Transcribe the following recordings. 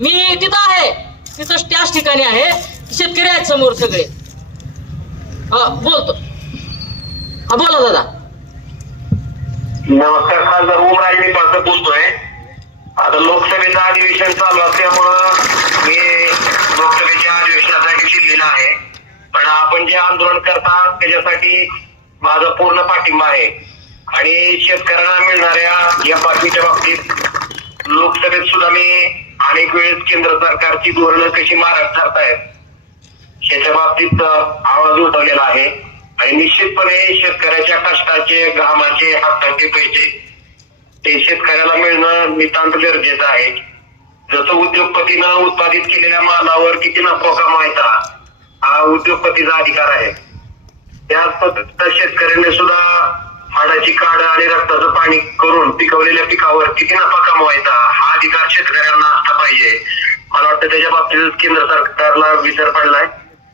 मी तिथं आहे, तिथं त्याच ठिकाणी आहे, शेतकरी आहेत समोर सगळे. बोलतो. हा बोला दादा. नमस्कार, खासदार ओमराजे निंबाळकर बोलतोय. आता लोकसभेचं अधिवेशन चालू असल्यामुळं मी लोकसभेच्या अधिवेशनासाठी दिल्लीला आहे. पण आपण जे आंदोलन करता त्याच्यासाठी माझा पूर्ण पाठिंबा आहे. आणि शेतकऱ्यांना मिळणाऱ्या या बातमीच्या बाबतीत लोकसभेत सुद्धा मी अनेक वेळेस केंद्र सरकारची धोरणं कशी महाराज ठरतायत याच्या बाबतीत आवाज उठवलेला आहे. आणि निश्चितपणे शेतकऱ्याच्या कष्टाचे, घामाचे, हक्काचे पैसे ते शेतकऱ्याला मिळणं नितांत गरजेचं आहे. जसं उद्योगपतीनं उत्पादित केलेल्या मालावर किती नफा कमवायचा हा उद्योगपतीचा अधिकार आहे, त्याच पद्धतीनं शेतकऱ्याने सुद्धा हाडाची काढ आणि रक्ताचं पाणी करून पिकवलेल्या पिकावर किती नफा कमवायचा हा अधिकार शेतकऱ्यांना असला पाहिजे. मला वाटतं त्याच्या बाबतीत केंद्र सरकारला विसर पडलाय.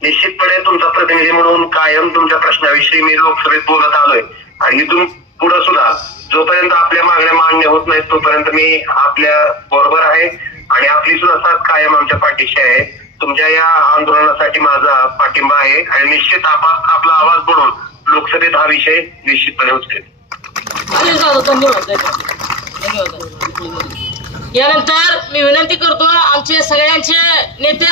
निश्चितपणे तुमचा प्रतिनिधी म्हणून कायम तुमच्या प्रश्नाविषयी मी लोकसभेत बोलत आलोय. आणि इथून पुढे सुद्धा जोपर्यंत आपल्या मागण्या मान्य होत नाहीत तोपर्यंत मी आपल्या बरोबर आहे. आणि आपली सुद्धा साथ कायम आमच्या पाठीशी आहे. तुमच्या या आंदोलनासाठी माझा पाठिंबा आहे. आणि निश्चित आपला आवाज बनवून लोकसभेत हा विषय निश्चितपणे उचलेल. धन्यवाद. यानंतर मी विनंती करतो आमचे सगळ्यांचे नेते